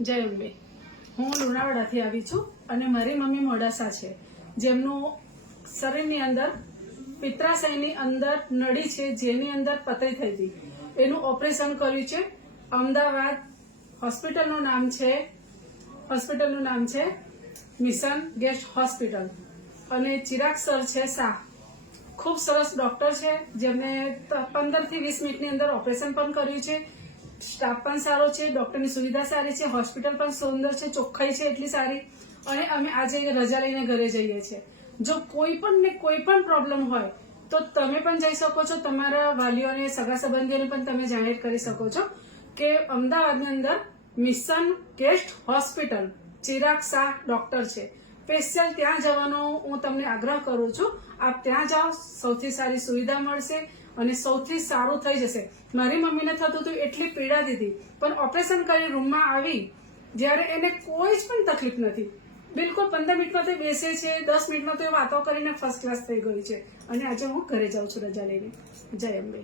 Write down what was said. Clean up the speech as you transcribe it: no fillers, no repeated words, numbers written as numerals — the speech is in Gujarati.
જય અંબે. હું લુણાવાડાથી આવી છું અને મારી મમ્મી મોડાસા છે, જેમનું શરીરની અંદર પિત્રાશયની અંદર નળી છે, જેની અંદર પથરી થઈ હતી. એનું ઓપરેશન કર્યું છે. અમદાવાદ હોસ્પિટલનું નામ છે મિશન ગેસ્ટ હોસ્પિટલ અને ચિરાગ સર છે શાહ. ખૂબ સરસ ડોક્ટર છે, જેમને 15 થી 20 મિનિટની અંદર ઓપરેશન પણ કર્યું છે. સ્ટાફ પણ સારો છે, ડોક્ટરની સુવિધા સારી છે, હોસ્પિટલ પણ સુંદર છે, ચોખ્ખાઈ છે એટલી સારી. અને અમે આજે રજા લઈને ઘરે જઈએ છીએ. જો કોઈ પણ પ્રોબ્લેમ હોય તો તમે પણ જઈ શકો છો. તમારા વાલીઓને, સગા સંબંધીઓને પણ તમે જાહેર કરી શકો છો કે અમદાવાદની અંદર mission guest hospital Chirag Shah doctor છે. સ્પેશિયલ ત્યાં જવાનો હું તમને આગ્રહ કરું છું. આપ ત્યાં જાઓ, સૌથી સારી સુવિધા મળશે અને સૌથી સારું થઈ જશે. મારી મમ્મીને થતું હતું, એટલી પીડાતી હતી, પણ ઓપરેશન કરી રૂમમાં આવી જ્યારે એને કોઈ જ પણ તકલીફ નથી. બિલકુલ 15 મિનિટમાં તો બેસે છે, 10 મિનિટમાં તો વાતો કરીને ફર્સ્ટ ક્લાસ થઈ ગઈ છે. અને આજે હું ઘરે જાઉં છું રજા લઈને. જય અંબે.